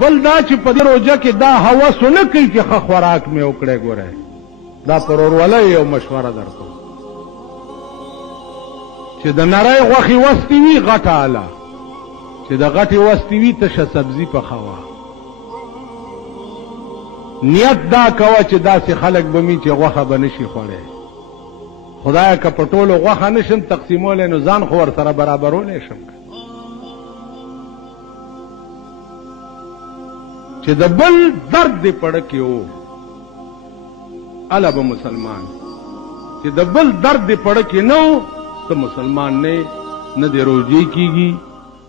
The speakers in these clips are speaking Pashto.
بل دا چې په دې روژه کې دا هوس ونه کوي چې ښه خوراک مې وکړی. ګوره دا پر ورورولۍ یو مشوره درکوم چې د نری غوښې وستې وي غټه اله، چې د غټې وستې وي تشه سبزي پخوه. نیت دا کوه چې داسې خلک به مي چې غوښه به نشي خوړی. خدایه که په ټولو غوښه نشم تقسیمولی نو ځان خو ورسره برابرولی شم چې د بل درد دې پړه کې و اله به مسلمان، چې د بل درد دې پړه کې نه و ته مسلمان نه دې روجې کېږي،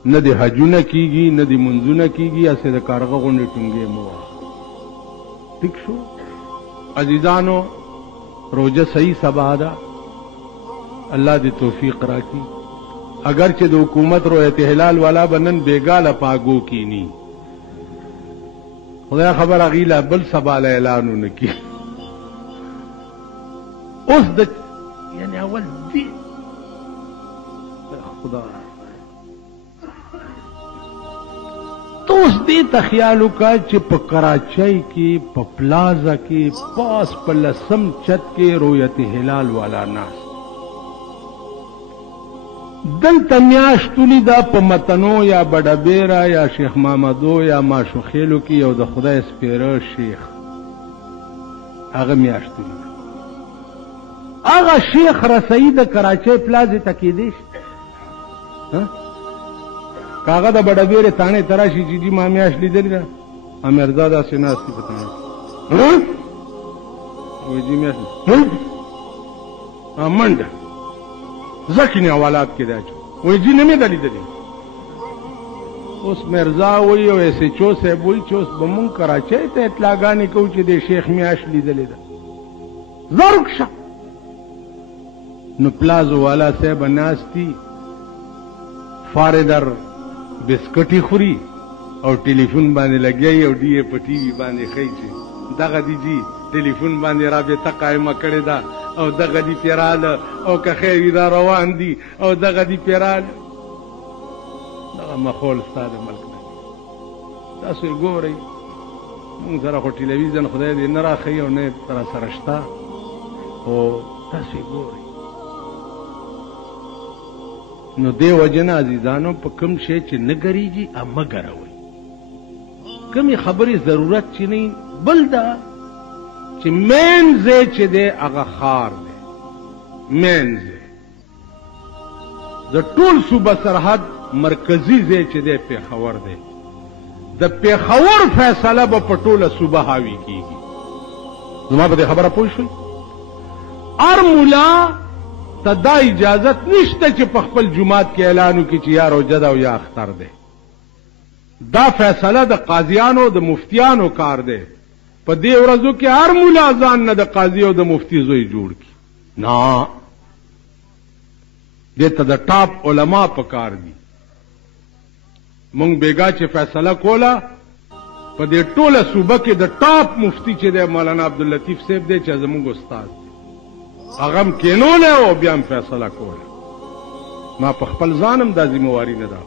نه دې حجونه کېږي، نه دې منځونه کېږي، هسې د کارغه غوندې ټونګې مه وهه. ٹھیک شو عزیزانو، روجه صحیح سبا ده، الله دې توفیق راکړي. اگر چې د حکومت رویت هلال والا بنن بیګاله پاګو کینی، خدای خبر اغیلا بل سبا له اعلانونه کی. اوس د یعنی اول دی خدا اوس دې ته خیال وکړه چې په کراچۍ کې په پلازا کې پاس په لسم چت کې رویت هلال والا ناس دلته میاشتونی دا په متنو یا بډبیرا یا شیخ محمدو یا ماشوخیلو کې یو د خدای سپیره شیخ هغه میاشتونی هغه شیخ رسئی د کراچۍ پلازې ته کېدی شي کاغه د بډبیرې تانې تراشي چې جي ما میاشت لیدلې ده امیرزا داسې ناستې په تانې وایي جي میاشت منډه زکینی حوالات کې دا چې وایي جي نه مې ده لیدلې. اوس مرزا وایي او ایس ایچ او صاحب وایي چې اوس به مونږ کراچۍ ته اطلاعګانې کوو چې د شیخ میاشت لیدلې ده زرک شه. نو پلازو والا صاحب ناستي فاردر بسکټي خوري او ټلیفون باندې لګیای او ډی په ټي وي باندې ښیي چې دغه دی جی ټلیفون باندې رابطه قایمه کړې ده او دغه دی پیراله او که خیر دا روان دي او دغه دی پیراله. دغه ماحول ستا د ملک نه تاسو یې ګورئ. مونږ سره خو ټلویزیون خدای دې نه راښیي او نه را سره شته خو تاسو یې ګورئ. نو دې وجنه عزیزانو په کوم شی چې نه ګریږي مه ګروئ. کومې خبرې ضرورت چې نه بل ده چې مین ځای چې دی هغه ښار دی، مین ځای د ټول صوبه سرحد مرکزي ځای چې دی پېښور دی. د پېښور فیصله به په ټوله صوبه حاوي کېږي. زما په دې خبره پوه شوئ؟ هر ملا ته دا اجازت نشته چې په خپل جماعت کې اعلان وکړي چې یا روژه ده او یا اختر دی. دا فیصله د قاضیانو د مفتیانو کار دی. په دې ورځو کې هر مولا ځان نه د قاضي او د مفتی زوی جوړ کړي. نه، دې ته د ټاپ علما په کار دي. مونږ بیګا چې فیصله کوله په دې ټوله صوبه کې د ټاپ مفتی چې دی مولانا عبداللطیف صاحب دی چې زمونږ استاد دی. هغه هم کینولی او بیا هم فیصله کوله. ما په خپل ځان هم دا ذمواري نه ده.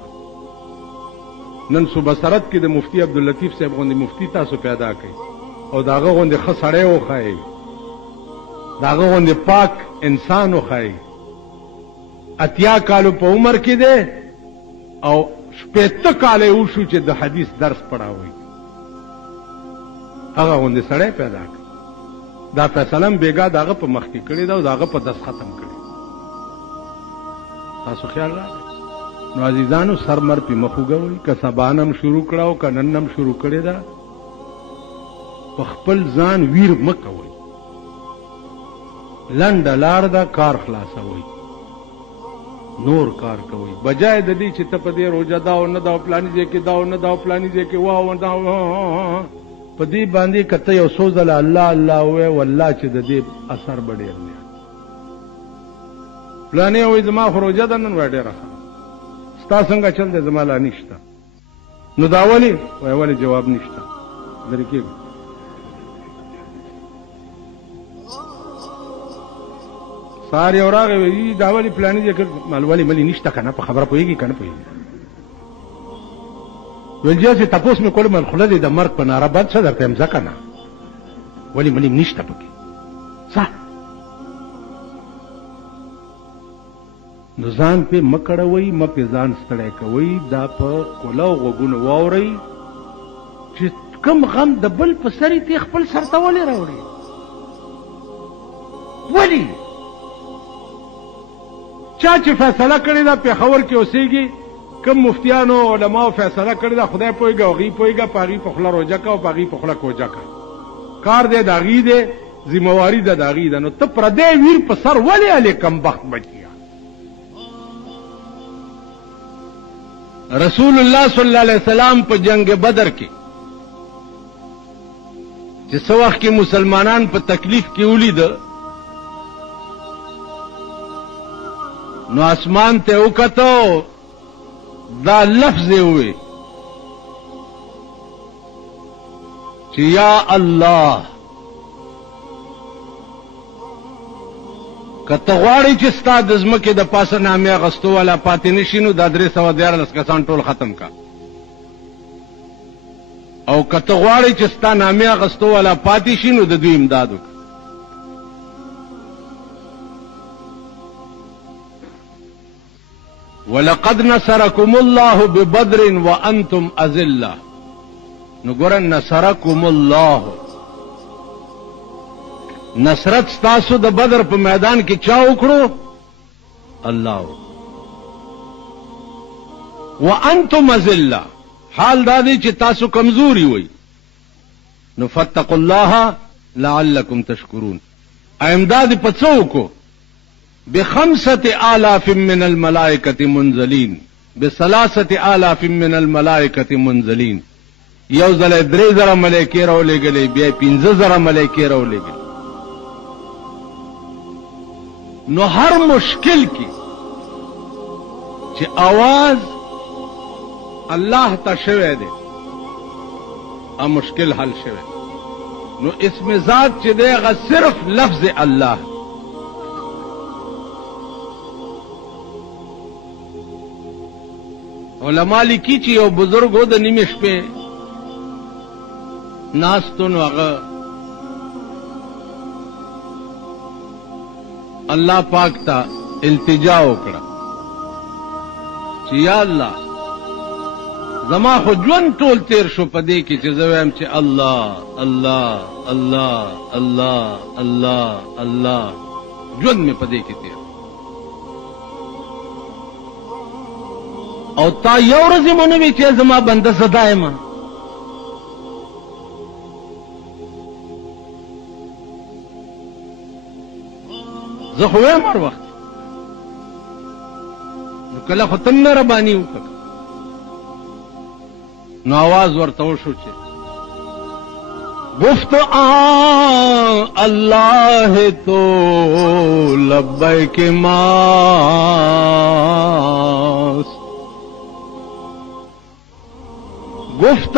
نن صوبه سرحد کې د مفتی عبداللطیف صاحب غوندې مفتی تاسو پیدا کړئ او د هغه غوندې ښه سړی وښایئ، د هغه غوندې پاک انسان وښایئ. 80 کالو په عمر کې دی او 80 کاله یې وشو چې د حدیث درس پړاوئ. هغه غوندې سړی پیدا کړئ. دا فیصله هم بیګا د هغه په مخ کې کړې ده او د هغه په دستخط هم کړې. تاسو خیال راغی؟ نو عزیزانو سرمر پې مه خوږوئ. که سبا نه هم شروع کړه او که نن هم شروع کړې ده په خپل ځان ویر مه کوئ. لنډه لار ده، کار خلاصوئ، نور کار کوئ. بجای د دې چې ته په دې روژه دا او نه دا او پلاني ځای کې دا او نه دا او پلاني ځای کې وا او دا په دې باندې که ته یو څو ځله الله الله ووایې والله چې د دې اثر به ډېر دی. پلانې وایي زما خو روژه ده نن وایي ډېره ښه، ستا څنګه چل دی؟ زما لا نشته. نو دا ولې؟ وایي ولې جواب نشته. لرې کېږو. سهار یو راغی وایي دا ولې پلانې ځای کې ولې ملې نشته که نه؟ په خبره پوهېږي که نه پوهېږي؟ ولجیا سي تپوس مې کول من خله دې د مرګ په ناره بد څه درته یم ځکه نه ولې منیم نشته پکې صح نو ځان پې مه کړوئ مه پې ځان ستړی کوئ دا په کوله او غوږونو واورئ چې کم غم د بل په سر یې خپل سر ته ولې راوړي ولې چا چې فیصله کړې ده پېښور کې اوسېږي کم مفتیانو علماو فیصله کړې ده خدای پوهېږي او هغوی پوهېږه په هغوی په خوله روژه که او په هغوی په خوله کوجه که کار دی د هغوی دی ذمواري ده د هغوی ده نو ته پردی ویر په سر ولې هلې کمبخت بچیا رسول الله صلی الله علیه وسلم په جنگ بدر کې چې څه وخت کې مسلمانان په تکلیف کې ولیده نو اسمان ته وکتو دا لفظ وی چې یا الله کته غواړي چې ستا د ځمکې د پاسه نامې اخیستو والا پاتې نشي نو دا 314 کسان ټول ختم کا او کته غواړي چې ستا نامې اخیستو والا پاتې شي نو د دوی امداد وکړه ولقد نصركم الله ببدر وانتم اذله نو ګور نصركم الله نصرت ستاسو د بدر په میدان کې چا وکړو الله وانتم اذله حال دا دی چې تاسو کمزوري وي نو فتقوا الله لعلكم تشکرون امداد په څو کو ب5,000 من الملائکة منزلین ب3,000 من الملائکة منزلین یو ځل 3,000 ملائکې راولېږلې بیا 15,000 ملائکې راولېږلې نو هر مشکل کې چې आवाज الله ته شوی دی ا مشکل حل شوی نو اسم ذات چې دی هغه صرف لفظ الله علماء لیکي چې یو بزرګ و د نیمې شپې ناستو نو هغه الله پاک ته التجا وکړه چې یا الله زما خو ژوند ټول تیر شو په دې کې چې زه وایم چې الله الله الله الله الله الله ژوند مې په دې کې تیر او تا یو ورځ مونږ وی چې زما بنده صدایم زه خو یم هر وخت نو کله خو تم مهرباني وکړه نو आवाज ورته وشو چې گفت اللہ تو لبیک ماست گفت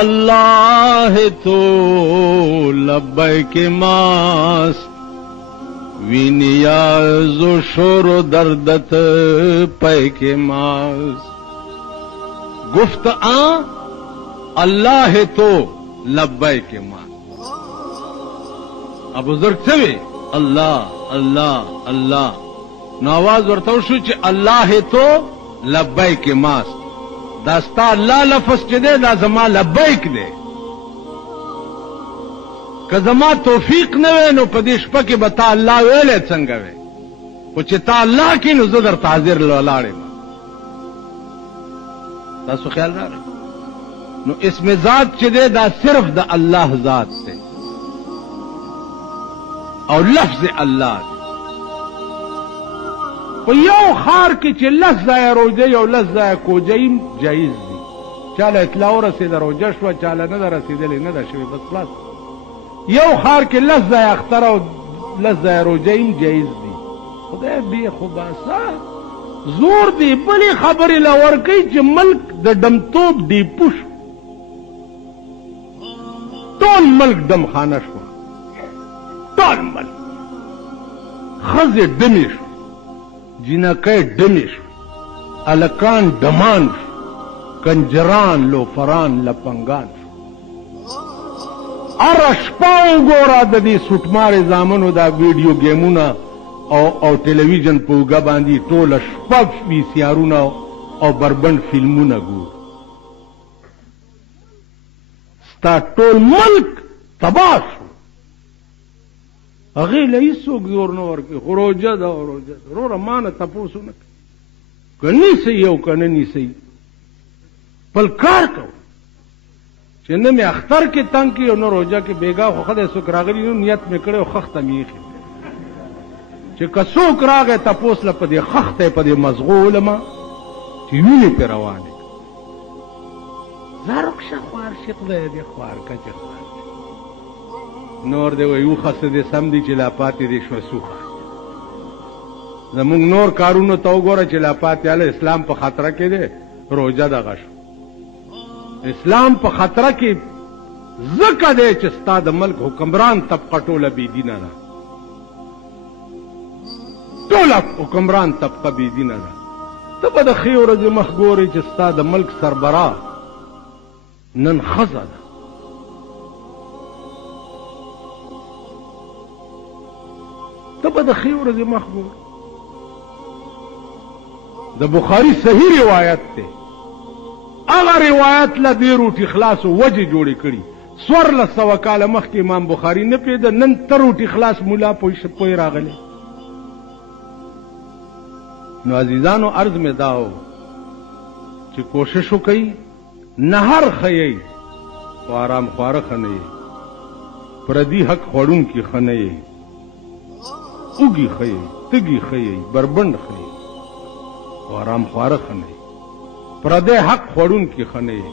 اللہ تو لبیک ماست وی نیاز و شور و دردت پیک ماست گفت اللہ تو لبیک ماست اب بزرگ سے بھی اللہ اللہ اللہ نو آواز ورته وشو چې الله تو لبیک ماست دا ستا الله لفظ چې دی دا زما لبیک دی که زما توفیق نه وی نو په دې شپه کې به تا الله ویلی څنګه وی خو چې تا الله کې نو زه درته حاضر ولاړ یم تاسو خیال راغی نو اسم ذات چې دی دا صرف د الله ذات دی او لفظ الله دی په یو خار کې چې لس ځایه روژه او لس ځایه کوجه جایز دي چاله اطلاع ورسېده روژه شوه چاله نه ده رسېدلې نه ده شوې بس خلاص یو خار کې لس ځایه اختر او لس ځایه روژه جایز دي خدای بې خو باسه زور دی بلې خبرې له ورکوي چې ملک د ډمتوب ډیپو شو ټول ملک دمخانه شو ټول ملک ښځې ډمې شو جنکۍ ډمې شو هلکان ډمان شو کنجران لوفران لپنگان شو ار شپه وګوره د دې سوټمارې زامنو دا ویډیو ګیمونه او ټلویزیون په اوږه باندې ټوله شپه وي سیارونه او بربند فلمونه ګور ستا ټول ملک تباه شو هغې له هېڅوک زور نه ورکوي خو روژه ده او روژه ده وروره ما نه تپوس ونه کوي که نیسئ او که نه نیسئ خپل کار کوئ چې نه مې اختر کې تنګ کړي او نه روژه کې بېګا خو خدای څوک راغلي نو نیت مې کړی او خښته مې ایښې چې که څوک راغی تپوس له په دې خښته یې په دې مزغو ولمه چې وینې پرې روانې زارکشه خوار شیخ دی دې خوار کچې خوار نور دی وایي اوښه څه دی سم دی چې لا پاتې دی شوه سوخه زمونږ نور کارونو ته وګوره چې لا پاتې هله اسلام په خطره کې دی روژه دغه شو اسلام په خطره کې ځکه دی چې ستا د ملک حکمران طبقه ټوله بېدینه ده ټوله حکمران طبقه بېدینه ده ته به د ښې ورځې مخ ګورې چې ستا د ملک سربراه نن ښځه ده ته به د ښې ورځې مخ ګورې د بخاري صحیح روایت دی هغه روایت له دې روټي خلاصو وجې جوړې کړي 1400 کاله مخکې امام بخاري نه پوهېده نن ته روټي خلاص ملا پوی راغلی نو عزیزانو عرض مې دا و چې کوشش وکئ نهر ښه یئ خو آرام خواره ښه نه یئ پردي حق خوړونکي ښه نه یئ اوږي ښه یئ تږي ښه یئ بربنډ ښه یئ خو آرام خواره ښه نه یئ پردی حق خوړونکي ښه نه یئ